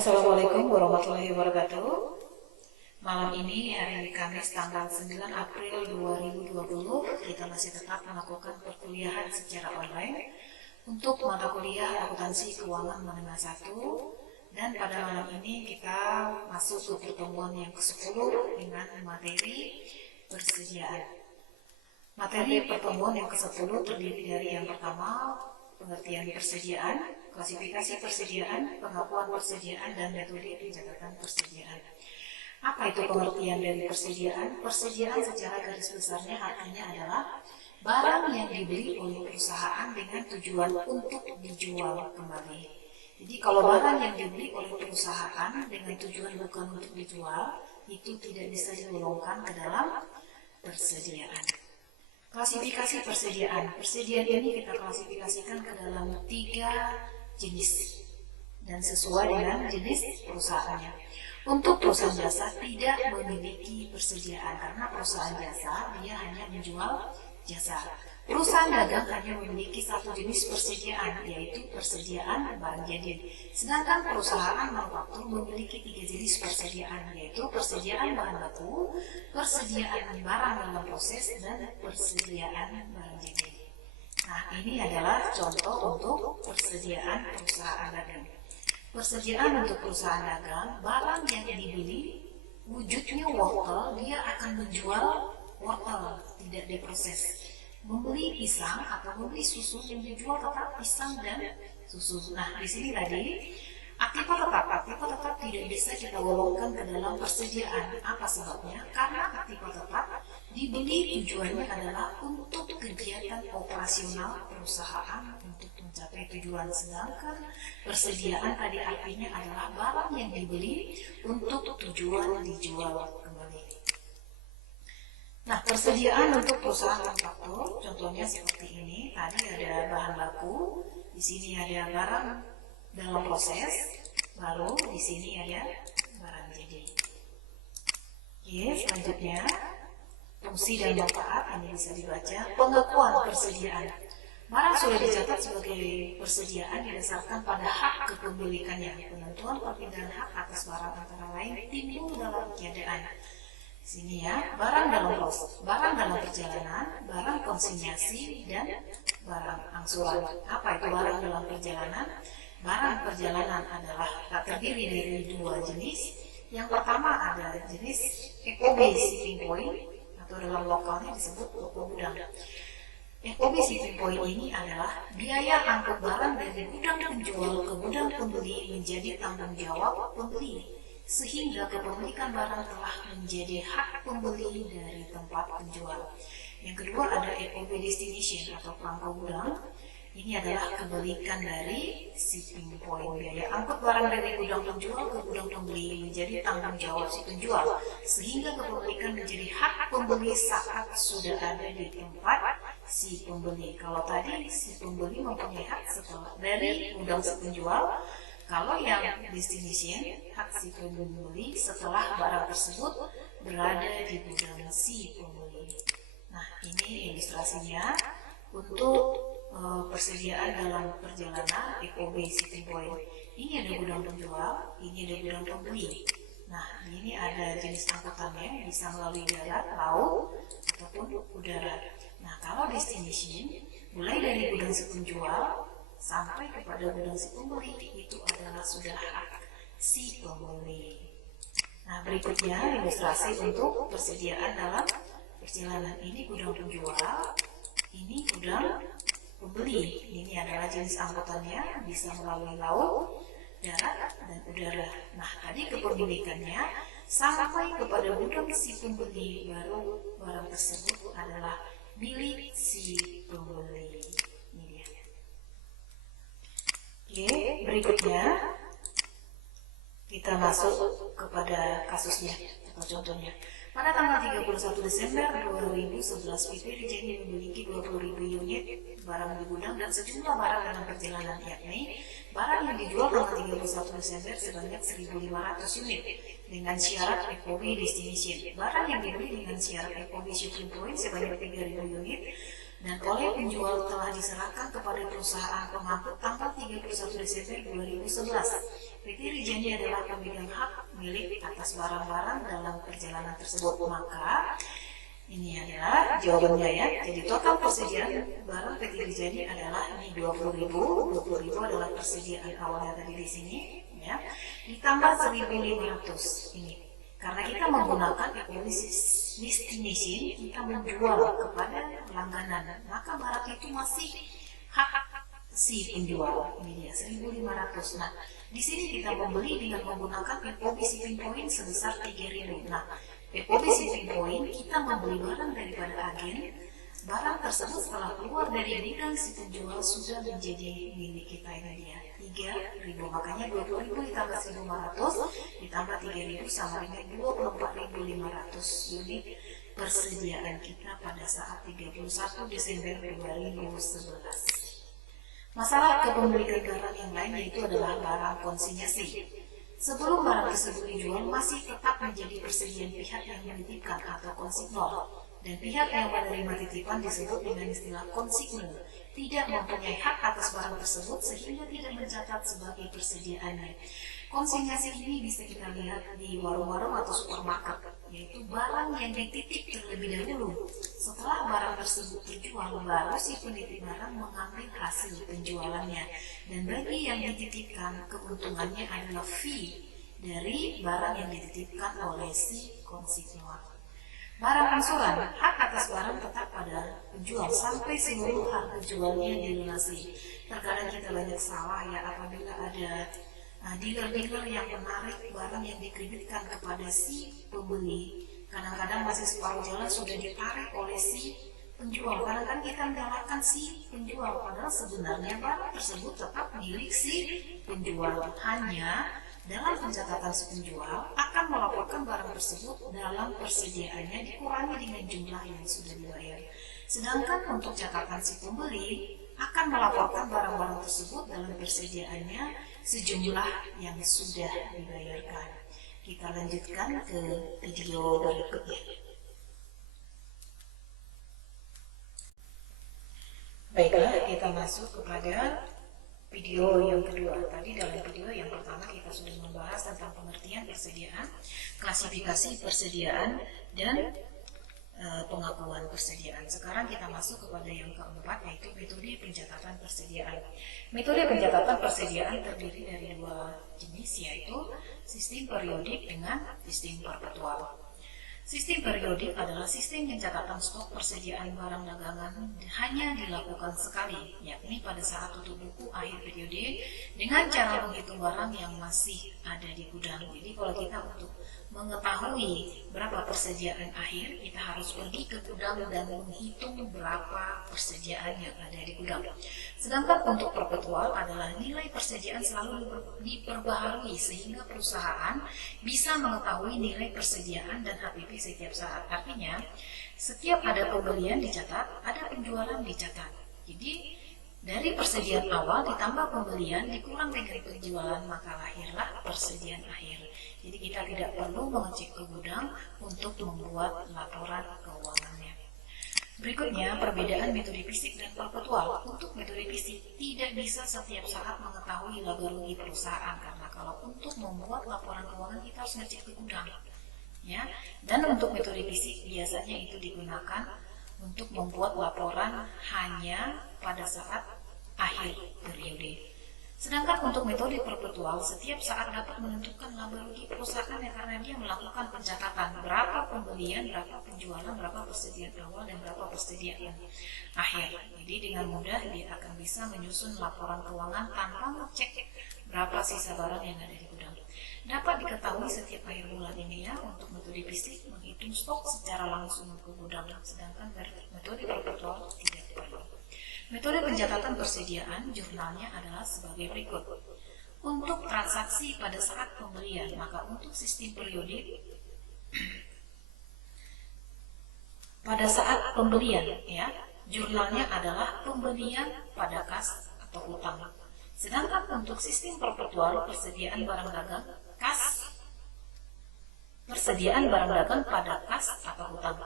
Assalamualaikum warahmatullahi wabarakatuh. Malam ini hari Kamis tanggal 9 April 2020 kita masih tetap melakukan perkuliahan secara online untuk mata kuliah akuntansi keuangan menengah 1, dan pada malam ini kita masuk ke pertemuan yang ke-10 dengan materi persediaan. Materi pertemuan yang ke-10 terdiri dari yang pertama, pengertian persediaan, klasifikasi persediaan, pengakuan persediaan, dan metode pencatatan persediaan. Apa itu pengertian dari persediaan? Persediaan secara garis besarnya artinya adalah barang yang dibeli oleh perusahaan dengan tujuan untuk dijual kembali. Jadi kalau barang yang dibeli oleh perusahaan dengan tujuan bukan untuk dijual, itu tidak bisa digolongkan ke dalam persediaan. Klasifikasi persediaan. Persediaan ini kita klasifikasikan ke dalam 3 jenis dan sesuai dengan jenis perusahaannya. Untuk perusahaan jasa tidak memiliki persediaan karena perusahaan jasa dia hanya menjual jasa. Perusahaan dagang hanya memiliki satu jenis persediaan, yaitu persediaan barang jadi. Sedangkan perusahaan manufaktur memiliki 3 jenis persediaan, yaitu persediaan bahan baku, persediaan barang dalam proses, dan persediaan barang jadi. Nah, ini adalah contoh untuk persediaan perusahaan dagang. Persediaan untuk perusahaan dagang, barang yang dibeli wujudnya wortel, dia akan menjual wortel, tidak diproses. Membeli pisang atau membeli susu yang dijual tetap pisang dan susu. Nah, di sini tadi aktiva tetap tidak bisa kita golongkan ke dalam persediaan. Apa sebabnya? Karena aktiva tetap dibeli tujuannya adalah untuk kegiatan operasional perusahaan untuk mencapai tujuan, sedangkan persediaan tadi artinya adalah barang yang dibeli untuk tujuan dijual kembali. Nah, persediaan untuk perusahaan manufaktur contohnya seperti ini. Tadi ada bahan baku, di sini ada barang dalam proses, lalu di sini ada barang jadi. Oke, selanjutnya fungsi dan manfaat ini bisa dibaca. Pengakuan persediaan. Barang sudah dicatat sebagai persediaan didasarkan pada hak kepemilikannya. Penentuan perpindahan hak atas barang antara lain timbul dalam keadaan. Sini ya, barang dalam proses, barang dalam perjalanan, barang konsinyasi, dan barang angsuran. Apa itu barang dalam perjalanan? Barang perjalanan adalah terdiri dari 2 jenis. Yang pertama ada jenis FOB shipping point atau dalam lokalnya disebut loko gudang. FOB shipping point ini adalah biaya angkut barang dari gudang penjual ke gudang pembeli menjadi tanggung jawab pembeli, sehingga kepemilikan barang telah menjadi hak pembeli dari tempat penjual. Yang kedua ada FOB destination atau perangko gudang. Ini adalah kebalikan dari shipping point. Biaya angkut barang dari gudang penjual ke gudang pembeli menjadi tanggung jawab si penjual, sehingga kepemilikan menjadi hak pembeli saat sudah ada di tempat si pembeli. Kalau tadi si pembeli mempunyai hak setelah dari gudang si penjual, kalau yang destination, hak si pembeli setelah barang tersebut berada di gudang si pembeli. Nah, ini ilustrasinya untuk persediaan dalam perjalanan FOB shipping point. Ini ada gudang penjual, ini ada gudang pembeli. Nah, ini ada jenis angkutannya, bisa melalui darat, laut, ataupun udara. Nah, kalau destination, mulai dari gudang si penjual sampai kepada gudang si pembeli, itu adalah sudah hak si pembeli. Nah, berikutnya ilustrasi untuk persediaan dalam perjalanan. Ini gudang penjual, ini gudang pembeli. Ini adalah jenis angkutannya, bisa melalui laut, darat, dan udara. Nah, tadi kepemilikannya sampai kepada gudang si pembeli, baru barang tersebut adalah milik si pembeli. Oke, berikutnya kita masuk kepada kasusnya atau contohnya. Pada tanggal 31 Desember 2011, PT Rijeni memiliki 20.000 unit barang di gudang dan sejumlah barang dalam perjalanan, yakni barang yang dijual tanggal 31 Desember sebanyak 1.500 unit dengan syarat FOB destination, barang yang dibeli dengan syarat FOB shipping point sebanyak 3.000 unit dan oleh penjual telah diserahkan kepada perusahaan pengangkut tanggal 31 Desember 2011 PT Rijani adalah pemegang hak milik atas barang-barang dalam perjalanan tersebut. Maka ini adalah jawabannya ya. Jadi total persediaan barang PT Rijani adalah ini 20.000 adalah persediaan awalnya tadi di sini ya. Ditambah 1.500 ini. Karena kita menggunakan destination, kita menjual kepada langganan, maka barang itu masih hak si penjual. Ini dia 1.500. Nah, di sini kita membeli dengan menggunakan FOB shipping point sebesar 3.000. Nah, FOB shipping point kita membeli barang daripada agen. Barang tersebut setelah keluar dari gudang si penjual sudah menjadi milik kita. Ini dia 3.000. Makanya 20.000 ditambah 1.500 ditambah 3.000 sama dengan 24.500 unit persediaan kita pada saat 31 Desember 2011. Masalah kepemilikan barang yang lain yaitu adalah barang konsinyasi. Sebelum barang tersebut dijual masih tetap menjadi persediaan pihak yang menitipkan atau konsignor, dan pihak yang menerima titipan disebut dengan istilah konsignor tidak mempunyai hak atas barang tersebut sehingga tidak mencatat sebagai persediaannya. Konsinyasi ini bisa kita lihat di warung-warung atau supermarket, yaitu barang yang dititip terlebih dahulu. Setelah barang tersebut terjual, baru si penitip barang mengambil hasil penjualannya. Dan bagi yang dititipkan, keuntungannya adalah fee dari barang yang dititipkan oleh si konsignor. Barang angsuran, hak atas barang tetap pada penjual sampai seluruh harga jualnya dilunasi. Terkadang kita banyak salah ya apabila ada dealer-dealer yang menarik barang yang dikreditkan kepada si pembeli. Kadang-kadang masih separuh jalan sudah ditarik oleh si penjual. Kadang-kadang kita menyalahkan si penjual, padahal sebenarnya barang tersebut tetap milik si penjual. Hanya dalam pencatatan si penjual akan melaporkan barang tersebut dalam persediaannya dikurangi dengan jumlah yang sudah dibayar. Sedangkan untuk catatan si pembeli akan melaporkan barang-barang tersebut dalam persediaannya sejumlah yang sudah dibayarkan. Kita lanjutkan ke video berikutnya. Baiklah, kita masuk kepada video yang kedua. Tadi dalam video yang pertama kita sudah membahas tentang pengertian persediaan, klasifikasi persediaan, dan pengakuan persediaan. Sekarang kita masuk kepada yang keempat, yaitu metode pencatatan persediaan. Metode pencatatan persediaan terdiri dari dua jenis, yaitu sistem periodik dengan sistem perpetual. Sistem periodik adalah sistem pencatatan stok persediaan barang dagangan hanya dilakukan sekali, yakni pada saat tutup buku akhir periode dengan cara menghitung barang yang masih ada di gudang. Jadi kalau kita untuk mengetahui berapa persediaan akhir, kita harus pergi ke gudang dan menghitung berapa persediaan yang ada di gudang. Sedangkan untuk perpetual adalah nilai persediaan selalu diperbaharui sehingga perusahaan bisa mengetahui nilai persediaan dan HPP setiap saat. Artinya, setiap ada pembelian dicatat, ada penjualan dicatat. Jadi, dari persediaan awal ditambah pembelian dikurang dengan penjualan, maka lahirlah persediaan akhir. Jadi kita tidak perlu mengecek ke gudang untuk membuat laporan keuangannya. Berikutnya, perbedaan metode fisik dan perpetual. Untuk metode fisik tidak bisa setiap saat mengetahui laba rugi perusahaan, karena kalau untuk membuat laporan keuangan kita harus ngecek ke gudang. Ya. Dan untuk metode fisik biasanya itu digunakan untuk membuat laporan hanya pada saat akhir periode. Sedangkan untuk metode perpetual, setiap saat dapat menentukan laba rugi perusahaan karena dia melakukan pencatatan berapa pembelian, berapa penjualan, berapa persediaan awal, dan berapa persediaan akhir. Jadi dengan mudah dia akan bisa menyusun laporan keuangan tanpa ngecek berapa sisa barang yang ada di gudang. Dapat diketahui setiap akhir bulan ini ya, untuk metode fisik menghitung stok secara langsung ke gudang, sedangkan metode perpetual tidak perlu. Metode pencatatan persediaan jurnalnya adalah sebagai berikut. Untuk transaksi pada saat pembelian, maka untuk sistem periodik pada saat pembelian ya, jurnalnya adalah pembelian pada kas atau hutang. Sedangkan untuk sistem perpetual persediaan barang dagang pada kas atau hutang.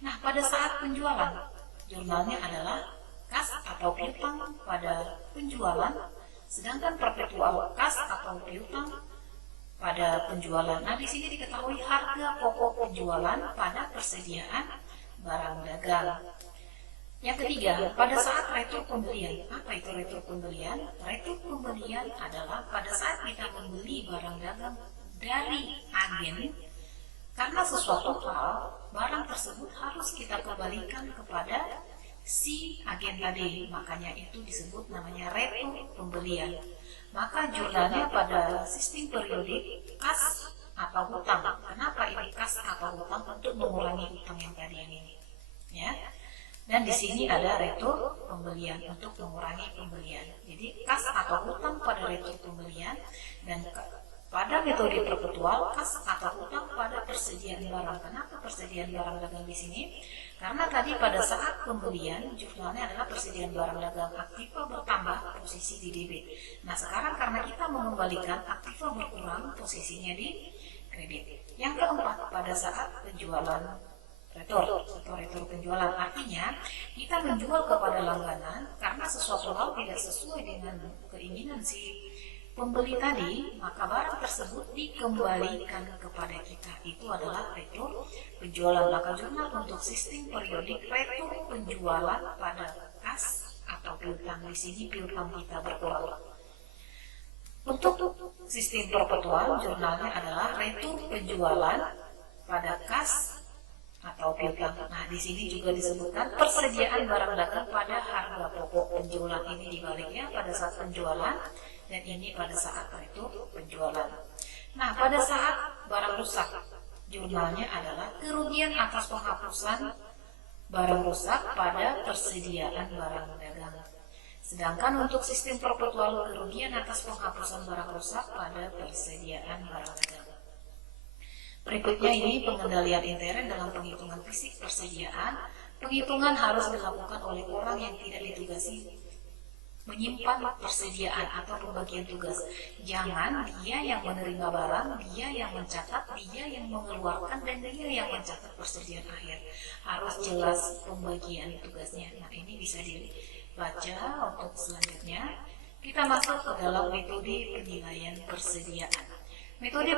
Nah, pada saat penjualan, jurnalnya adalah kas atau piutang pada penjualan, sedangkan perpetual kas atau piutang penjualan. Nah, di sini diketahui harga pokok penjualan pada persediaan barang dagang. Yang ketiga, pada saat retur pembelian. Apa itu retur pembelian? Retur pembelian adalah pada saat kita membeli barang dagang dari agen, karena sesuatu hal, barang tersebut harus kita kembalikan kepada si agen tadi. Makanya itu disebut namanya retur pembelian. Maka jurnalnya pada sistem periodik kas atau hutang. Kenapa ini kas atau hutang? Untuk mengurangi hutang yang tadi yang ini. Ya. Dan di sini ada retur pembelian untuk mengurangi pembelian. Jadi kas atau hutang pada retur pembelian, dan pada metode perpetual kas atau hutang pada persediaan barang. Kenapa persediaan barang dagang di sini? Karena tadi pada saat pembelian jurnalnya adalah persediaan barang dagang, aktiva bertambah, posisi di debit. Nah, sekarang karena kita mengembalikan, aktiva berkurang, posisinya di kredit. Yang keempat, pada saat penjualan retur atau retur penjualan, artinya kita menjual kepada langganan karena sesuatu hal tidak sesuai dengan keinginan si pembeli tadi, maka barang tersebut dikembalikan kepada kita. Itu adalah retur penjualan. Maka jurnal untuk sistem periodik retur penjualan pada kas atau piutang. Di sini piutang kita berkurang. Untuk sistem perpetual, jurnalnya adalah retur penjualan pada kas atau piutang. Nah, di sini juga disebutkan persediaan barang dagang pada harga pokok penjualan. Ini dibaliknya pada saat penjualan, dan ini pada saat retur penjualan. Nah, pada saat barang rusak, jurnalnya adalah kerugian atas penghapusan barang rusak pada persediaan barang dagang. Sedangkan untuk sistem perpetual, kerugian atas penghapusan barang rusak pada persediaan barang dagang. Berikutnya ini pengendalian intern dalam penghitungan fisik persediaan. Penghitungan harus dilakukan oleh orang yang tidak ditugasi menyimpan persediaan atau pembagian tugas. Jangan dia yang menerima barang, dia yang mencatat, dia yang mengeluarkan, dan dia yang mencatat persediaan akhir. Harus jelas pembagian tugasnya. Nah, ini bisa dibaca untuk selanjutnya. Kita masuk ke dalam metode penilaian persediaan. Metode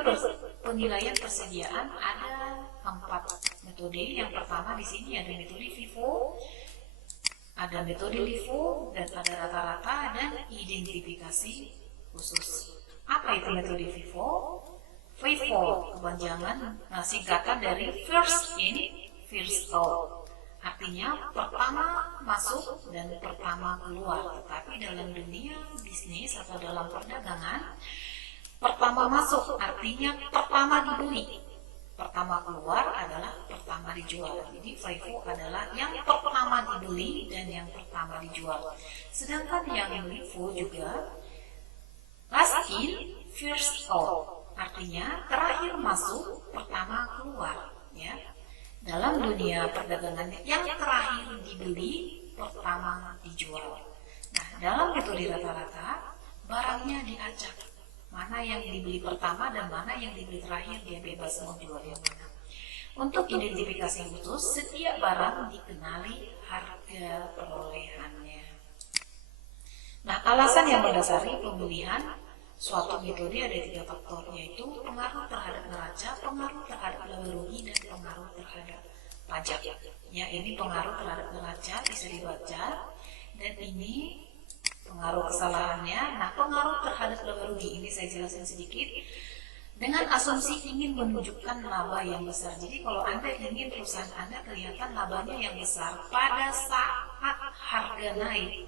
penilaian persediaan ada 4 metode. Yang pertama di sini ada metode FIFO, ada metode LIFO, dan ada rata-rata dan identifikasi khusus. Apa itu metode FIFO? FIFO kepanjangan singkatan dari first in, first out. Artinya pertama masuk dan pertama keluar. Tetapi dalam dunia bisnis atau dalam perdagangan, pertama masuk artinya pertama dibeli, pertama keluar adalah pertama dijual. Jadi FIFO adalah yang pertama dibeli dan yang pertama dijual. Sedangkan yang LIFO juga last in, first out. Artinya terakhir masuk, pertama keluar. Ya. Dalam dunia perdagangan yang terakhir dibeli, pertama dijual. Nah, dalam metode rata-rata barangnya diacak. Mana yang dibeli pertama dan mana yang dibeli terakhir, dia bebas mau jual yang mana. Untuk identifikasi khusus, setiap barang dikenali harga perolehannya. Nah, alasan yang mendasari pemilihan suatu metode ada 3 faktor, yaitu pengaruh terhadap neraca, pengaruh terhadap laba rugi, dan pengaruh terhadap pajak. Ya, ini pengaruh terhadap neraca bisa dibaca, dan ini pengaruh kesalahannya. Nah, pengaruh terhadap laba rugi ini saya jelaskan sedikit. Dengan asumsi ingin menunjukkan laba yang besar. Jadi kalau Anda ingin perusahaan Anda kelihatan labanya yang besar pada saat harga naik,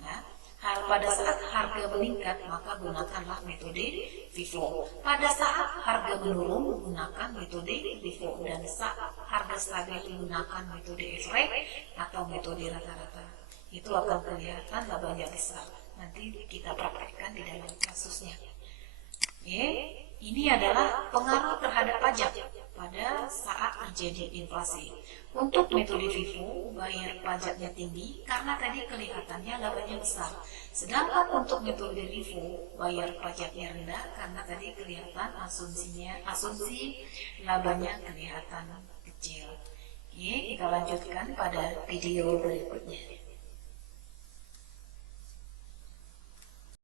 nah, pada saat harga meningkat, maka gunakanlah metode FIFO. Pada saat harga menurun, gunakan metode LIFO. Dan saat harga stabil, gunakan metode average atau metode rata-rata. Itu akan kelihatan labanya besar. Nanti kita praktekkan di dalam kasusnya. Ini adalah pengaruh terhadap pajak pada saat terjadi inflasi. Untuk metode FIFO, bayar pajaknya tinggi karena tadi kelihatannya labanya besar. Sedangkan untuk metode LIFO, bayar pajaknya rendah karena tadi kelihatan asumsi labanya kelihatan kecil. Kita lanjutkan pada video berikutnya.